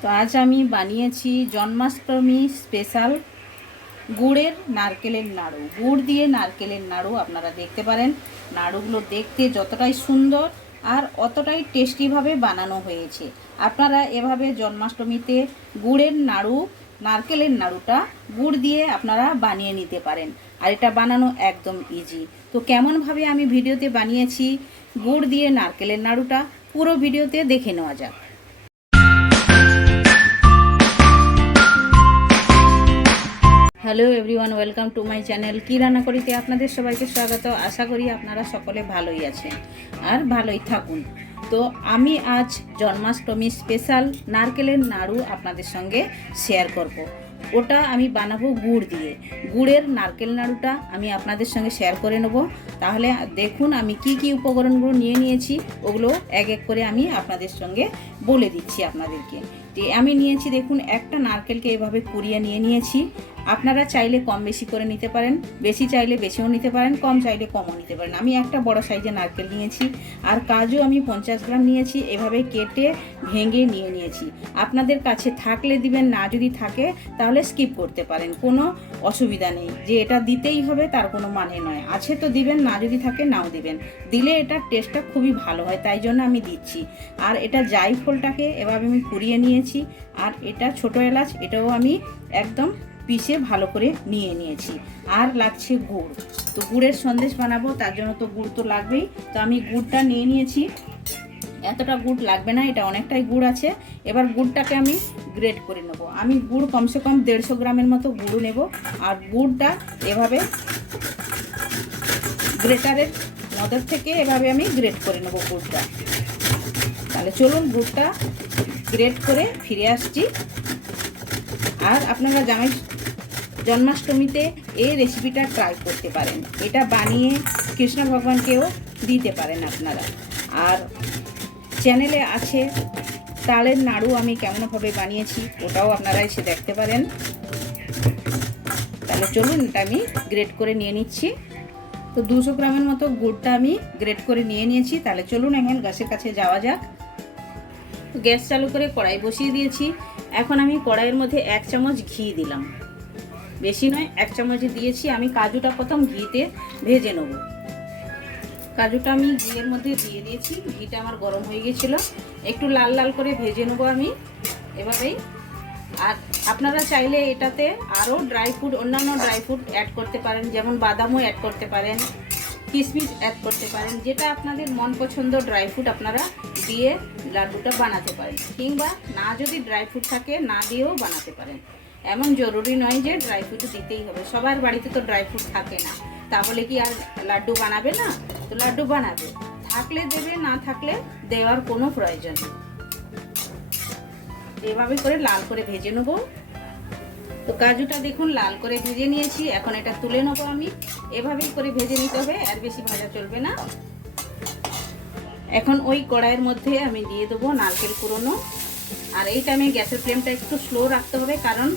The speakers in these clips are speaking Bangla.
তো আজ আমি বানিয়েছি জন্মাষ্টমী স্পেশাল গুড়ের নারকেলের নাড়ু। গুড় দিয়ে নারকেলের নাড়ু আপনারা দেখতে পারেন। নাড়ুগুলো দেখতে যতটাই সুন্দর আর অতটাই টেস্টিভাবে বানানো হয়েছে। আপনারা এভাবে জন্মাষ্টমীতে গুড়ের নাড়ু, নারকেলের নাড়ুটা গুড় দিয়ে আপনারা বানিয়ে নিতে পারেন। আর এটা বানানো একদম ইজি তো কেমনভাবে আমি ভিডিওতে বানিয়েছি গুড় দিয়ে নারকেলের নাড়ুটা, পুরো ভিডিওতে দেখে নেওয়া যাক। Hello everyone, welcome to my channel কি রান্না করিতে আপনাদের সবাইকে স্বাগত। আশা করি আপনারা সকলে ভালোই আছেন আর ভালোই থাকুন। তো আমি আজ জন্মাষ্টমী স্পেশাল নারকেলের নাড়ু আপনাদের সঙ্গে শেয়ার করব। ওটা আমি বানাবো গুড় দিয়ে। গুড়ের নারকেল নাড়ুটা আমি আপনাদের সঙ্গে শেয়ার করে নেব। তাহলে দেখুন আমি কি কি উপকরণগুলো নিয়ে নিয়েছি, ওগুলো এক এক করে আমি আপনাদের সঙ্গে বলে দিচ্ছি আপনাদেরকে। আমি নিয়েছি, দেখুন, একটা নারকেলকে এভাবে কুড়িয়ে নিয়ে নিয়েছি। আপনারা চাইলে কম বেশি করে নিতে পারেন, বেশি চাইলে বেশিও নিতে পারেন, কম চাইলে কমও নিতে পারেন। আমি একটা বড় সাইজের নারকেল নিয়েছি, আর কাজু আমি পঞ্চাশ গ্রাম নিয়েছি, এভাবে কেটে ভেঙে নিয়ে নিয়েছি। আপনাদের কাছে থাকলে দিবেন, না যদি থাকে, তাহলে স্কিপ করতে পারেন, কোনো অসুবিধা নেই। যে এটা দিতেই হবে, তার কোনো মানে নয়। আছে তো দিবেন, না যদি থাকে, নাও দিবেন। দিলে এটার টেস্টটা খুবই ভালো হয়, তাই জন্য আমি দিচ্ছি। আর এটা জাইফলটাকে এভাবে আমি কুড়িয়ে নিয়েছি আর এটা ছোট এলাচ, এটাও আমি একদম পিষে ভালো করে নিয়ে নিয়েছি। আর লাগছে গুড়। তো গুড়ের সন্দেশ বানাবো, তার জন্য তো গুড় তো লাগবেই। তো আমি গুড়টা নিয়ে নিয়েছি। এতটা গুড় লাগবে না, এটা অনেকটাই গুড় আছে। এবার গুড়টাকে আমি গ্রেট করে নেব। আমি গুড় কমসে কম দেড়শো গ্রামের মতো গুড় নেব। আর গুড়টা এভাবে গ্রেটারের মদত থেকে এভাবে আমি গ্রেট করে নেব গুড়টা। তাহলে চলুন, গুড়টা গ্রেট করে ফিরে আসছি। আর আপনারা জামাই জন্মাষ্টমীতে এই রেসিপিটা ট্রাই করতে পারেন। এটা বানিয়ে কৃষ্ণ ভগবানকেও দিতে পারেন আপনারা। আর চ্যানেলে আছে, তালের নাড়ু আমি কেমনভাবে বানিয়েছি ওটাও আপনারা এসে দেখতে পারেন। তাহলে চলুন, এটা আমি গ্রেট করে নিয়ে নিচ্ছি। তো দুশো গ্রামের মতো গুড়টা আমি গ্রেট করে নিয়ে নিয়েছি। তাহলে চলুন এখন গাছের কাছে যাওয়া যাক। গ্যাস চালু করে কড়াই বসিয়ে দিয়েছি। এখন আমি কড়াইয়ের মধ্যে এক চামচ ঘি দিলাম। বেশি নয়, এক চামচ দিয়েছি আমি কাজুটা প্রথম ঘিতে ভেজে নেব। কাজুটা আমি ঘিয়ের মধ্যে দিয়ে দিয়েছি। ঘিটা আমার গরম হয়ে গেছিল। একটু লাল লাল করে ভেজে নেব আমি। এভাবেই। আর আপনারা চাইলে এটাতে আরও ড্রাই ফ্রুট অন্যান্য ড্রাই ফ্রুট অ্যাড করতে পারেন। যেমন বাদামও অ্যাড করতে পারেন। কিশমিশ অ্যাড করতে পারেন, যেটা আপনাদের মন পছন্দ ড্রাই ফ্রুট আপনারা দিয়ে লাড্ডুটা বানাতে পারেন, কিংবা না যদি ড্রাই ফ্রুট থাকে, না দিয়েও বানাতে পারেন। এমন জরুরি নয় যে ড্রাই ফ্রুট দিতেই হবে, সবার বাড়িতে তো ড্রাই ফ্রুট থাকে না। তাহলে কি আর লাড্ডু বানাবে না? তো লাড্ডু বানাবে। থাকলে দেবে, না থাকলে দেওয়ার কোনো প্রয়োজন নেই। এভাবে করে লাল করে ভেজে নেব। তো কাজুটা দেখুন, লাল করে ভেজে নিয়েছি, এখন এটা তুলে নেব আমি। এভাবেই করে ভেজে নিতে হবে, আর বেশি ভাজা চলবে না। এখন ওই কড়াইয়ের মধ্যে আমি দিয়ে দেবো নারকেল কুড়োনো। আর এই টাইমে গ্যাসের ফ্লেমটা একটু স্লো রাখতে হবে, কারণ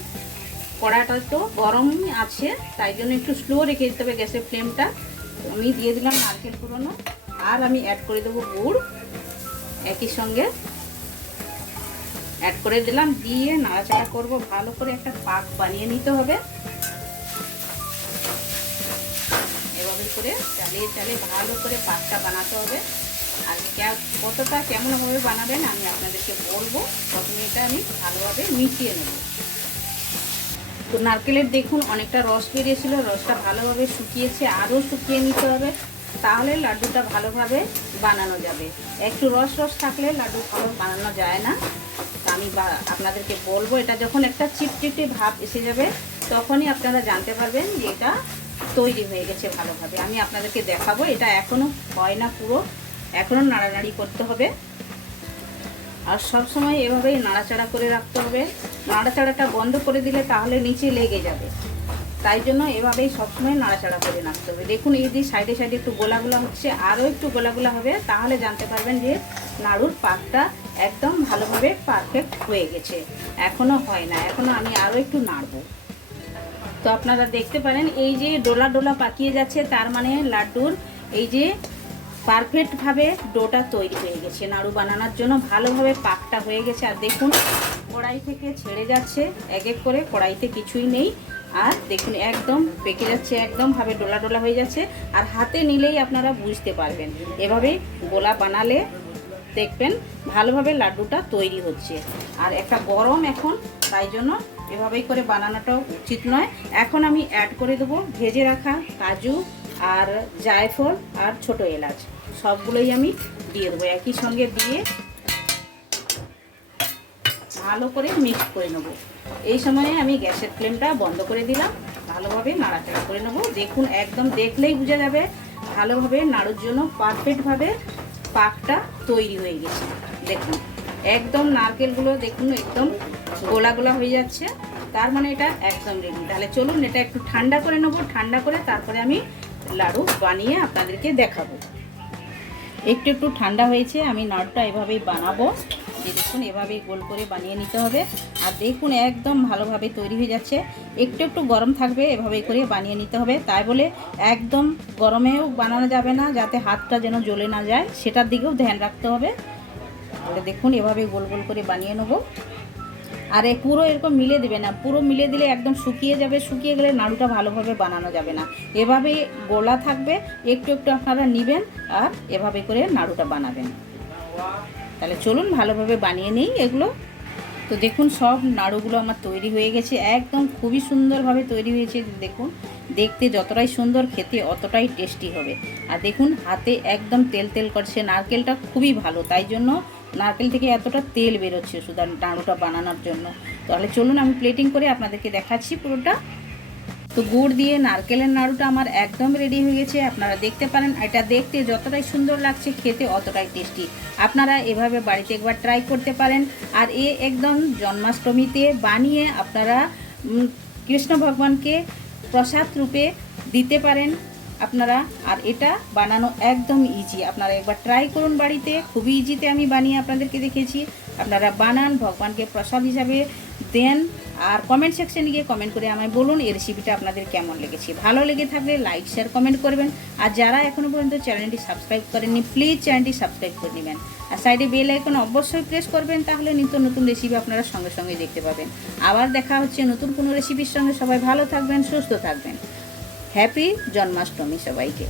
কড়াটা তো গরম আছে, তাই জন্য একটু স্লো রেখে দিতে হবে গ্যাসের ফ্লেমটা। আমি দিয়ে দিলাম নারকেল কুড়োনো, আর আমি অ্যাড করে দেবো গুড়। একই সঙ্গে অ্যাড করে দিলাম, দিয়ে নাড়াচাড়া করব, ভালো করে একটা পাক বানিয়ে নিতে হবে। করে চালিয়ে চালিয়ে ভালো করে পাকটা বানাতে হবে। আর কতটা কেমনভাবে বানাবেন আমি আপনাদেরকে বলব। প্রথমে এটা আমি ভালোভাবে মিশিয়ে নেব। তো নারকেলের দেখুন অনেকটা রস বেরিয়েছিল, রসটা ভালোভাবে শুকিয়েছে, আরও শুকিয়ে নিতে হবে। তাহলে লাড্ডুটা ভালোভাবে বানানো যাবে। একটু রস রস থাকলে লাড্ডু ভালো বানানো যায় না। আমি আপনাদেরকে বলব, এটা যখন একটা চিপচিপে ভাব এসে যাবে, তখনই আপনারা জানতে পারবেন যে এটা তৈরি হয়ে গেছে ভালোভাবে। আমি আপনাদেরকে দেখাবো, এটা এখনও হয় না পুরো। এখনও নাড়ানাড়ি করতে হবে। আর সব সময় এভাবেই নাড়াচাড়া করে রাখতে হবে। নাড়াচাড়াটা বন্ধ করে দিলে তাহলে নিচে লেগে যাবে। তাই জন্য এভাবেই সবসময় নাড়াচাড়া করে রাখতে হবে। দেখুন, এই দিয়ে সাইডে সাইডে একটু গোলাগুলা হচ্ছে, আরও একটু গোলাগুলা হবে, তাহলে জানতে পারবেন যে নাড়ুর পাকটা একদম ভালোভাবে পারফেক্ট হয়ে গেছে। এখনও হয় না এখনও আমি আরও একটু নাড়বো। তো আপনারা দেখতে পারেন, এই যে ডোলা ডোলা পাকিয়ে যাচ্ছে, তার মানে লাড্ডুর এই যে পারফেক্টভাবে ডোটা তৈরি হয়ে গেছে। নাড়ু বানানোর জন্য ভালোভাবে পাকটা হয়ে গেছে। আর দেখুন, কড়াই থেকে ছেড়ে যাচ্ছে, এক এক করে কড়াইতে কিছুই নেই। আর দেখুন, একদম পেকে যাচ্ছে একদম ভাবে ডোলা ডোলা হয়ে যাচ্ছে। আর হাতে নিলেই আপনারা বুঝতে পারবেন। এভাবে গোলা বানালে দেখবেন ভালোভাবে লাড্ডুটা তৈরি হচ্ছে। আর একটা গরম এখন, তাই জন্য এভাবেই করে বানানোটাও উচিত নয়। এখন আমি অ্যাড করে দেবো ভেজে রাখা কাজু আর জায়ফল আর ছোট এলাচ। সবগুলোই আমি দিয়ে দেবো। একই সঙ্গে দিয়ে ভালো করে মিক্স করে নেব। এই সময়ে আমি গ্যাসের ফ্লেমটা বন্ধ করে দিলাম। ভালোভাবে নাড়াচাড়া করে নেব। দেখুন, একদম দেখলেই বোঝা যাবে ভালোভাবে নাড়ুর জন্য পারফেক্টভাবে পাকটা তৈরি হয়ে গেছে। দেখুন, একদম নারকেলগুলো দেখুন, একদম গোলা গোলা হয়ে যাচ্ছে। তার মানে এটা একদম রেডি তাহলে চলুন, এটা একটু ঠান্ডা করে নেব। ঠান্ডা করে তারপরে আমি লাড়ু বানিয়ে আপনাদেরকে দেখাবো। একটু একটু ঠান্ডা হয়েছে, আমি নাড়ুটা এভাবেই বানাবো। যে দেখুন, এভাবেই গোল করে বানিয়ে নিতে হবে। আর দেখুন, একদম ভালোভাবে তৈরি হয়ে যাচ্ছে। একটু একটু গরম থাকবে এভাবেই করে বানিয়ে নিতে হবে। তাই বলে একদম গরমেও বানানো যাবে না, যাতে হাতটা যেন জ্বলে না যায়। সেটার দিকেও ধ্যান রাখতে হবে। দেখুন, এভাবে গোল গোল করে বানিয়ে নেব। আর এ পুরো এরকম মিলে দেবে না। পুরো মিলে দিলে একদম শুকিয়ে যাবে, শুকিয়ে গেলে নাড়ুটা ভালোভাবে বানানো যাবে না। এভাবে গোলা থাকবে, একটু একটু আপনারা নেবেন আর এভাবে করে নাড়ুটা বানাবেন। তাহলে চলুন ভালোভাবে বানিয়ে নিই এগুলো। তো দেখুন, সব নাড়ুগুলো আমার তৈরি হয়ে গেছে। একদম খুবই সুন্দরভাবে তৈরি হয়েছে, দেখুন। দেখতে যতটাই সুন্দর খেতে, অতটাই টেস্টি হবে। আর দেখুন, হাতে একদম তেল তেল করছে। নারকেলটা খুবই ভালো, তাই জন্য নারকেল থেকে এতটা তেল বেরোচ্ছে শুধু নাড়ুটা বানানোর জন্য। তাহলে চলুন আমি প্লেটিং করে আপনাদেরকে দেখাচ্ছি পুরোটা। তো গুড় দিয়ে নারকেলের নাড়ুটা আমার একদম রেডি হয়ে গেছে। আপনারা দেখতে পারেন, এটা দেখতে যতটাই সুন্দর লাগছে, খেতে অতটাই টেস্টি আপনারা এভাবে বাড়িতে একবার ট্রাই করতে পারেন। আর এ একদম জন্মাষ্টমীতে বানিয়ে আপনারা কৃষ্ণ ভগবানকে প্রসাদ রূপে দিতে পারেন। আপনারা, আর এটা বানানো একদম ইজি আপনারা একবার ট্রাই করুন বাড়িতে, খুবই ইজিতে আমি বানিয়ে আপনাদেরকে দেখেছি আপনারা বানান, ভগবানকে প্রসাদ হিসাবে দেন, আর কমেন্ট সেকশনে গিয়ে কমেন্ট করে আমায় বলুন এই রেসিপিটা আপনাদের কেমন লেগেছে। ভালো লেগে থাকলে লাইক শেয়ার কমেন্ট করবেন। আর যারা এখনও পর্যন্ত চ্যানেলটি সাবস্ক্রাইব করেননি প্লিজ চ্যানেলটি সাবস্ক্রাইব করে নেবেন। আর সাইডে বেল আইকন অবশ্যই প্রেস করবেন, তাহলে নিত্য নতুন রেসিপি আপনারা সঙ্গে সঙ্গে দেখতে পাবেন। আবার দেখা হচ্ছে নতুন কোনো রেসিপির সঙ্গে। সবাই ভালো থাকবেন, সুস্থ থাকবেন। হ্যাপি জন্মাষ্টমী সবাইকে।